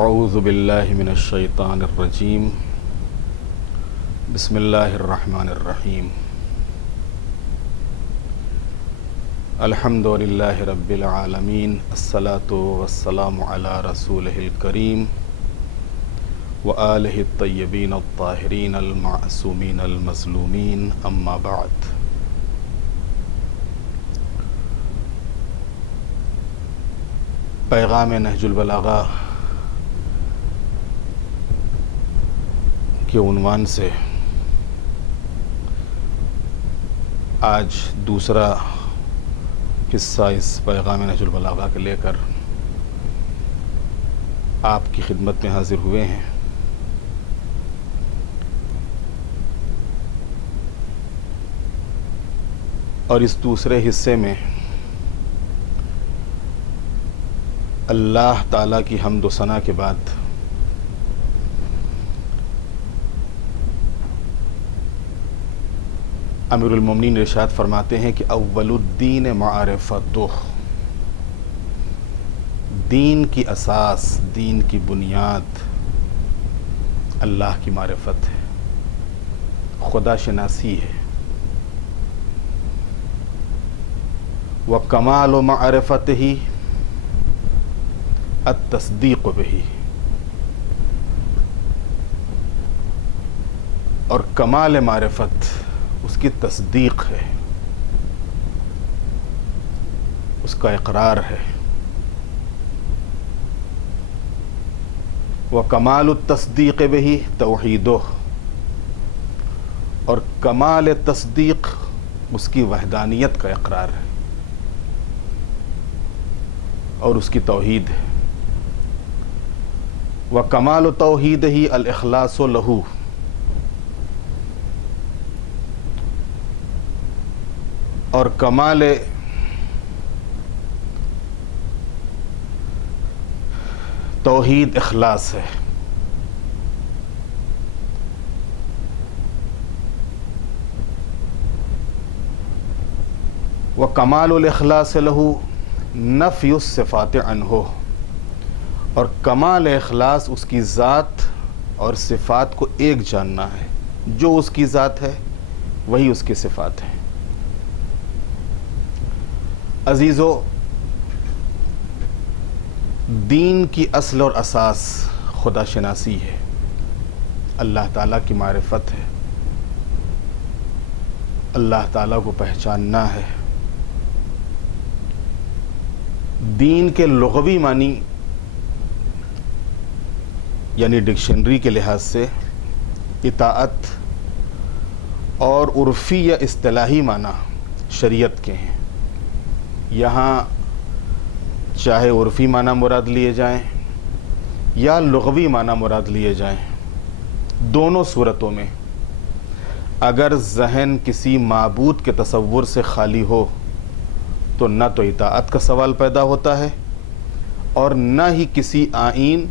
اعوذ باللہ من الشیطان الرجیم بسم اللہ الرحمن الرحیم الحمد للہ رب العالمین الصلاۃ والسلام علی رسولہ الکریم وآلہ الطیبین الطاہرین المعصومین المظلومین اما بعد۔ پیغام نہج البلاغہ کے عنوان سے آج دوسرا حصہ اس پیغام نہج البلاغہ کے لے کر آپ کی خدمت میں حاضر ہوئے ہیں۔ اور اس دوسرے حصے میں اللہ تعالیٰ کی حمد و ثنا کے بعد امیر المومنین ارشاد فرماتے ہیں کہ اول الدین معرفتہ، دین کی اساس، دین کی بنیاد اللہ کی معرفت ہے، خدا شناسی ہے۔ وکمال معرفتہ التصدیق بہ، اور کمال معرفت اس کی تصدیق ہے، اس کا اقرار ہے۔ وکمال التصدیق بہ توحیدہ، اور کمال تصدیق اس کی وحدانیت کا اقرار ہے اور اس کی توحید ہے۔ وکمال توحیدہ الاخلاص لہ، اور کمال توحید اخلاص ہے۔ وکمال الاخلاص لہ نفی الصفات عنہ، اور کمال اخلاص اس کی ذات اور صفات کو ایک جاننا ہے، جو اس کی ذات ہے وہی اس کی صفات ہیں۔ عزیزو، دین کی اصل اور اساس خدا شناسی ہے، اللہ تعالیٰ کی معرفت ہے، اللہ تعالیٰ کو پہچاننا ہے۔ دین کے لغوی معنی یعنی ڈکشنری کے لحاظ سے اطاعت، اور عرفی یا اصطلاحی معنی شریعت کے ہیں۔ یہاں چاہے عرفی معنی مراد لیے جائیں یا لغوی معنی مراد لیے جائیں، دونوں صورتوں میں اگر ذہن کسی معبود کے تصور سے خالی ہو تو نہ تو اطاعت کا سوال پیدا ہوتا ہے اور نہ ہی کسی آئین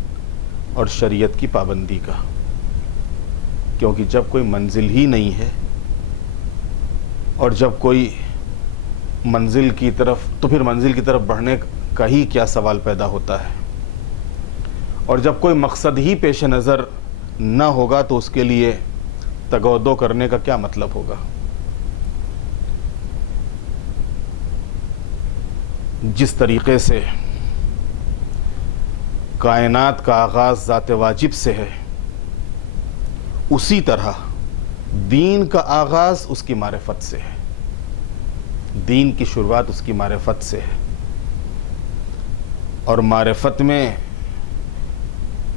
اور شریعت کی پابندی کا، کیونکہ جب کوئی منزل ہی نہیں ہے اور جب کوئی منزل کی طرف، تو پھر منزل کی طرف بڑھنے کا ہی کیا سوال پیدا ہوتا ہے، اور جب کوئی مقصد ہی پیش نظر نہ ہوگا تو اس کے لیے تگودو کرنے کا کیا مطلب ہوگا۔ جس طریقے سے کائنات کا آغاز ذات واجب سے ہے، اسی طرح دین کا آغاز اس کی معرفت سے ہے، دین کی شروعات اس کی معرفت سے ہے۔ اور معرفت میں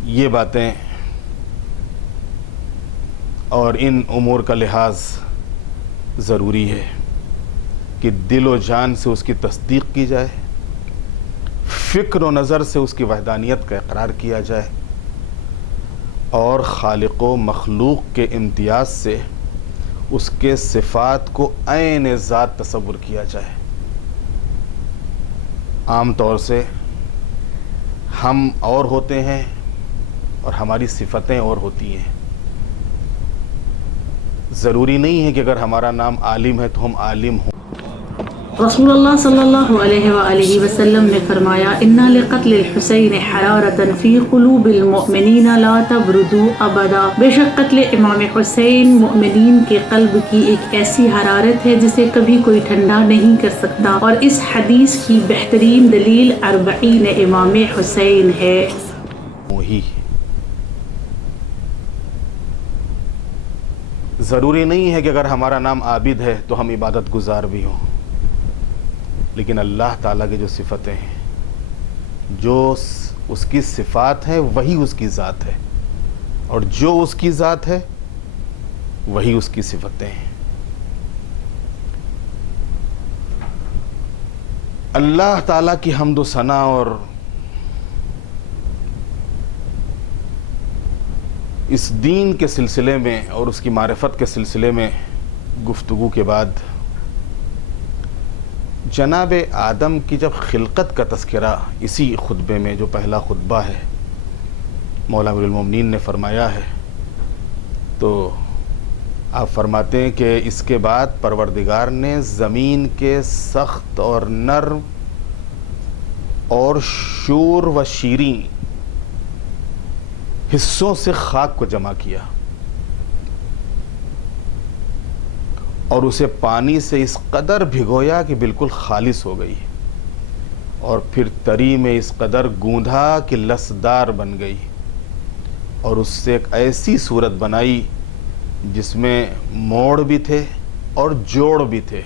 یہ باتیں اور ان امور کا لحاظ ضروری ہے کہ دل و جان سے اس کی تصدیق کی جائے، فکر و نظر سے اس کی وحدانیت کا اقرار کیا جائے، اور خالق و مخلوق کے امتیاز سے اس کے صفات کو عین ذات تصور کیا جائے۔ عام طور سے ہم اور ہوتے ہیں اور ہماری صفتیں اور ہوتی ہیں۔ ضروری نہیں ہے کہ اگر ہمارا نام عالم ہے تو ہم عالم ہوں، रसूलुल्लाह सल्लल्लाहु अलैहि वसल्लम ने फरमाया, इन्ना लिक़त्ल हुसैन हरारतन फ़ी क़ुलूबिल मुअमिनीना ला तबरुदू अबदा। बेशक कत्ल इमाम हुसैन मुअमिनीन के क़ल्ब की एक ऐसी हरारत है जिसे कभी कोई ठंडा नहीं कर सकता। और इस हदीस की बेहतरीन दलील अर्बईन इमाम हुसैन है। वही ज़रूरी नहीं है कि अगर हमारा नाम आबिद है तो हम इबादत गुजार भी हों, लेकिन अल्लाह ताला की जो सिफ़तें हैं, जो उसकी सिफ़ात है वही उसकी ज़ात है, और जो उसकी ज़ात है वही उसकी सिफ़तें हैं। अल्लाह ताला की हम्द व सना और इस दीन के सिलसिले में और उसकी मारिफत के सिलसिले में गुफ्तगू के बाद जनाब आदम की जब खिलकत का तज़किरा इसी खुतबे में, जो पहला खुतबा है, मौला अमीरुल मोमिनीन ने फरमाया है, तो आप फरमाते हैं कि इसके बाद परवरदिगार ने ज़मीन के सख्त और नर्म और शूर व शीरीं हिस्सों से खाक को जमा किया और उसे पानी से इस कदर भिगोया कि बिल्कुल खालिस हो गई, और फिर तरी में इस कदर गूंधा कि लसदार बन गई, और उससे एक ऐसी सूरत बनाई जिसमें मोड़ भी थे और जोड़ भी थे,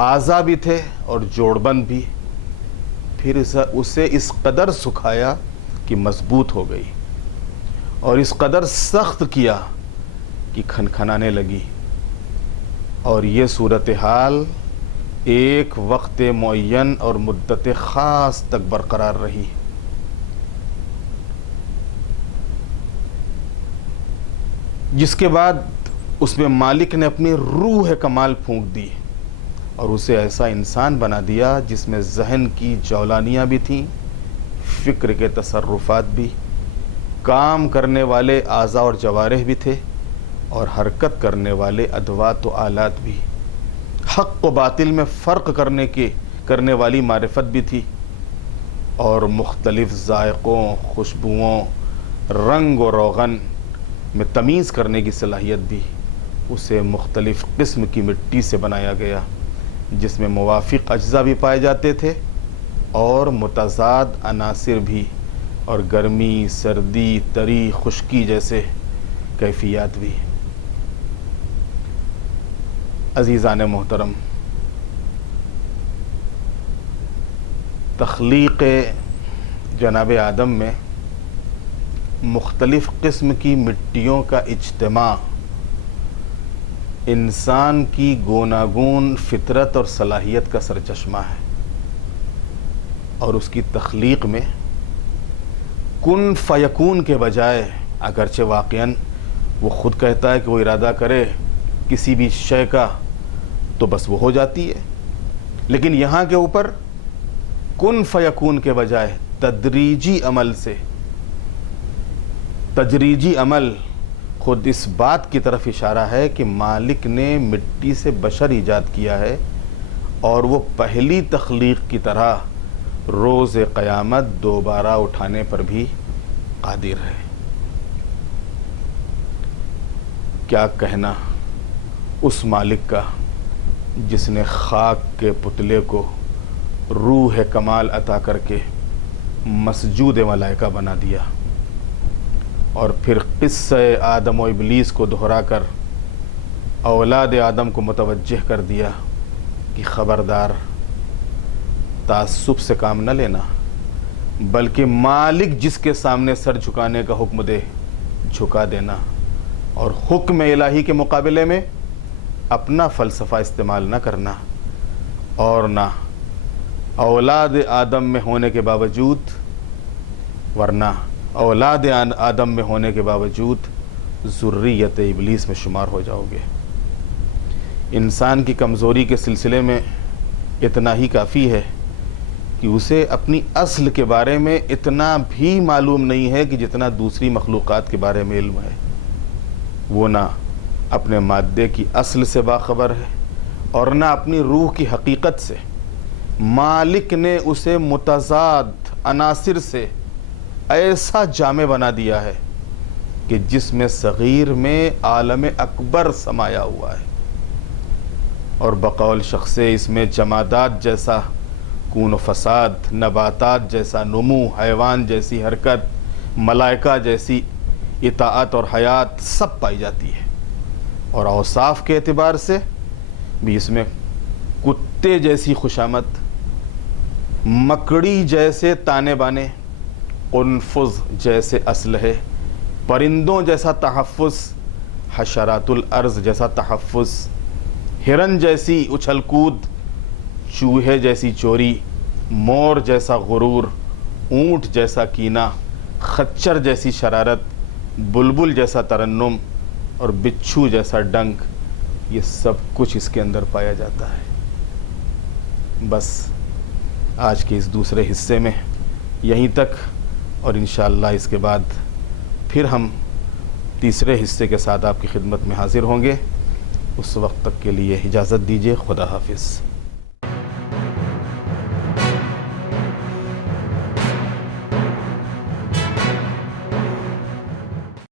आज़ा भी थे और जोड़बंद भी। फिर उसे इस कदर सुखाया कि मजबूत हो गई, और इस कदर सख्त किया कि खनखनाने लगी, और ये सूरत हाल एक वक्त मुअय्यन और मुद्दत ख़ास तक बरकरार रही। जिसके बाद उसमें मालिक ने अपनी रूह कमाल फूंक दी और उसे ऐसा इंसान बना दिया जिसमें जहन की जौलानियाँ भी थीं, फ़िक्र के तसर्रुफ़ात भी, काम करने वाले आज़ा और जवारिह भी थे, और हरकत करने वाले अदवात व आलात भी, हक़ व बातिल में फ़र्क करने वाली मारिफत भी थी, और मुख्तलिफ़ ज़ायक़ों, खुशबुओं, रंग व रोग़न में तमीज़ करने की सलाहियत भी। उसे मुख्तलिफ़ किस्म की मिट्टी से बनाया गया जिसमें मुवाफ़िक़ अज्ज़ा भी पाए जाते थे और मुतज़ाद अनासिर भी, और गर्मी, सर्दी, तरी, खुश्की जैसे कैफियत भी। अज़ीज़ान मोहतरम, तख्लीक़ जनाब आदम में मुख्तलिफ़ किस्म की मिट्टियों का इज्तिमा इंसान की गोनागून फितरत और सलाहियत का सरचश्मा है, और उसकी तख्लीक़ में कुन फ़यकून के बजाय, अगरचे वाक़ियन वो ख़ुद कहता है कि वो इरादा करे किसी भी शय का तो बस वो हो जाती है, लेकिन यहाँ के ऊपर कुन फ़यकून के बजाय तदरीजी अमल से, तजरीजी अमल ख़ुद इस बात की तरफ इशारा है कि मालिक ने मिट्टी से बशर ईजाद किया है, और वो पहली तख्लीक़ की तरह रोज़ क़यामत दोबारा उठाने पर भी क़ादिर है। क्या कहना उस मालिक का जिसने खाक के पुतले को रूह कमाल अता करके मसजूद मलाइका बना दिया, और फिर क़िस्से आदम व इब्लीस को दोहराकर औलाद आदम को मुतवज्जह कर दिया कि ख़बरदार, तासुब से काम न लेना, बल्कि मालिक जिसके सामने सर झुकाने का हुक्म दे झुका देना, और हुक्म इलाही के मुकाबले में अपना फ़लसफ़ा इस्तेमाल न करना, और ना औलाद आदम में होने के बावजूद, वरना औलाद आदम में होने के बावजूद ज़ुर्रियत इब्लीस में शुमार हो जाओगे। इंसान की कमज़ोरी के सिलसिले में इतना ही काफ़ी है कि उसे अपनी अस्ल के बारे में इतना भी मालूम नहीं है कि जितना दूसरी मखलूक़ात के बारे में इल्म है। वो ना अपने मादे की अस्ल से बाखबर है, اور نہ اپنی روح کی حقیقت سے، مالک نے اسے متضاد عناصر سے ایسا جامع بنا دیا ہے کہ جسم صغیر میں عالم اکبر سمایا ہوا ہے، اور بقول شخص اس میں جمادات جیسا کون و فساد، نباتات جیسا نمو، حیوان جیسی حرکت، ملائکہ جیسی اطاعت اور حیات سب پائی جاتی ہے، اور اوصاف کے اعتبار سے بھی اس میں کتے جیسی خوشامد، مکڑی جیسے تانے بانے، قنفذ جیسے اسلحے، پرندوں جیسا تحفظ، حشرات الارض جیسا تحفظ، ہرن جیسی اچھل کود، چوہے جیسی چوری، مور جیسا غرور، اونٹ جیسا کینہ، خچر جیسی شرارت، بلبل جیسا ترنم اور بچھو جیسا ڈنک، یہ سب کچھ اس کے اندر پایا جاتا ہے۔ بس آج کے اس دوسرے حصے میں یہیں تک، اور انشاءاللہ اس کے بعد پھر ہم تیسرے حصے کے ساتھ آپ کی خدمت میں حاضر ہوں گے۔ اس وقت تک کے لیے اجازت دیجیے، خدا حافظ۔